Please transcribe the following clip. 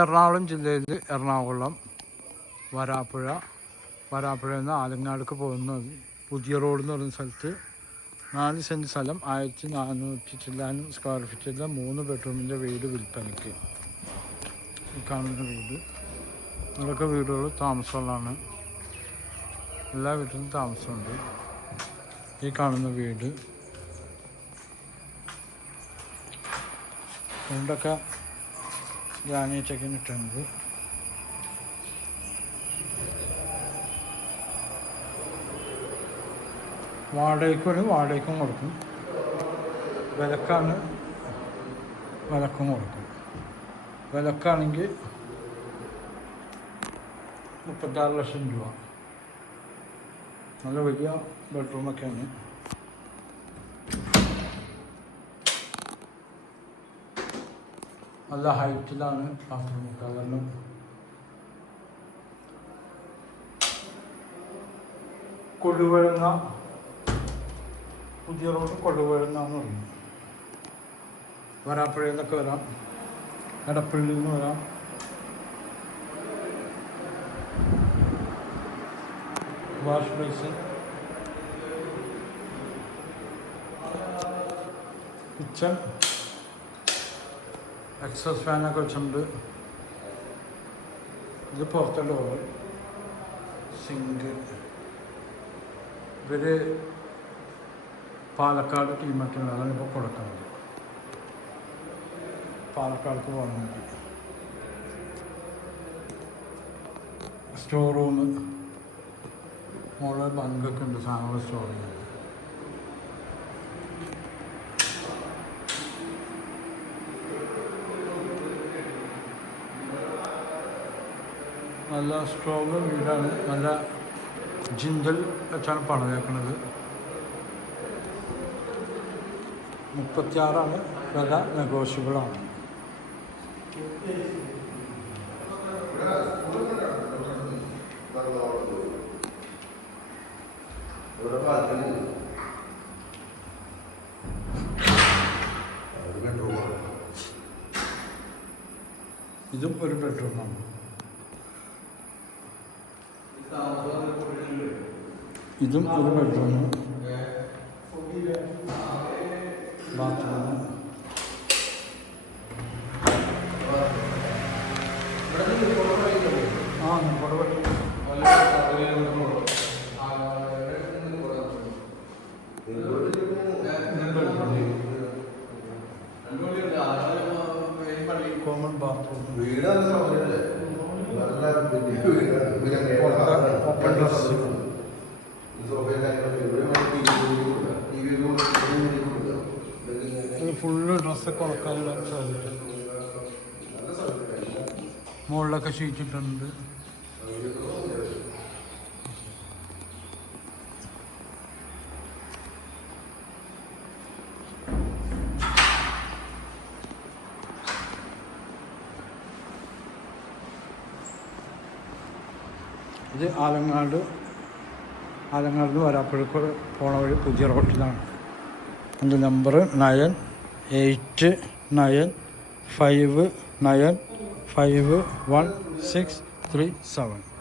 എറണാകുളം ജില്ലയിൽ എറണാകുളം വരാപ്പുഴയിൽ നിന്ന് ആലങ്ങാടുക്ക് പോകുന്ന പുതിയ റോഡ് എന്ന് പറയുന്ന സ്ഥലത്ത് 4 സെൻറ്റ് സ്ഥലം 1400 ചില്ലാനും സ്ക്വയർ ഫീറ്റിലെ 3 ബെഡ്റൂമിൻ്റെ വീട് വിൽപ്പനയ്ക്ക്. ഈ കാണുന്ന വീട് ഇതൊക്കെ വീടുകൾ താമസമുള്ളതാണ്. എല്ലാ വീട്ടിലും താമസമുണ്ട്. ഈ കാണുന്ന വീട് വീണ്ടൊക്കെ ഗ്രാനൈറ്റൊക്കെ ഇട്ടുണ്ട്. വാടകയ്ക്കും കൊടുക്കും. വിലക്കും കൊടുക്കും. വിലക്കാണെങ്കിൽ 36 ലക്ഷം രൂപ. നല്ല വലിയ ബെഡ്റൂമൊക്കെയാണ്. നല്ല ഹൈറ്റിലാണ് ബാത്റൂമൊക്കെ. കാരണം കൊടുവഴുന്ന പുതിയ റോഡ് കൊടുവഴുന്ന എന്ന് പറയും. വരാപ്പുഴയിൽ നിന്നൊക്കെ വരാം, എടപ്പള്ളിയിൽ നിന്ന് വരാം. വാഷ് ബേസിൻ, കിച്ചൺ, എക്സോസ് ഫാനൊക്കെ വെച്ചിട്ടുണ്ട്. ഇത് പുറത്തെ ഡോറ്, സിങ്ക്. ഇവർ പാലക്കാട് ടീമൊക്കെയാണ്, അതാണ് ഇപ്പോൾ കൊടുക്കുന്നത്. പാലക്കാടേക്ക് പോകുന്നുണ്ട്. സ്റ്റോർ റൂം, മുകളിൽ ബങ്കൊക്കെ ഉണ്ട്, സാധനങ്ങൾ സ്റ്റോർ ചെയ്യുന്നത്. നല്ല സ്ട്രോങ് വീടാണ്. നല്ല ജിന്തൽ വെച്ചാണ് പണിതേക്കുന്നത്. 36 വില, നെഗോഷ്യബിളാണ്. ഇതും ഒരു ബെഡ്റൂമാണ്. ഇതും ഒരു bedroom, bathroom. Common bathroom. Open dress. Full ഡ്രസ്സൊക്കെ ഉണക്കാനുള്ള സാധ്യത. മുകളിലൊക്കെ ഷീറ്റിട്ടുണ്ട്. ഇത് ആലങ്ങാട് നിന്ന് വരാപ്പുഴക്ക് പോണ വഴി പുതിയ റോട്ടിലാണ്. എൻ്റെ നമ്പർ 9895951637.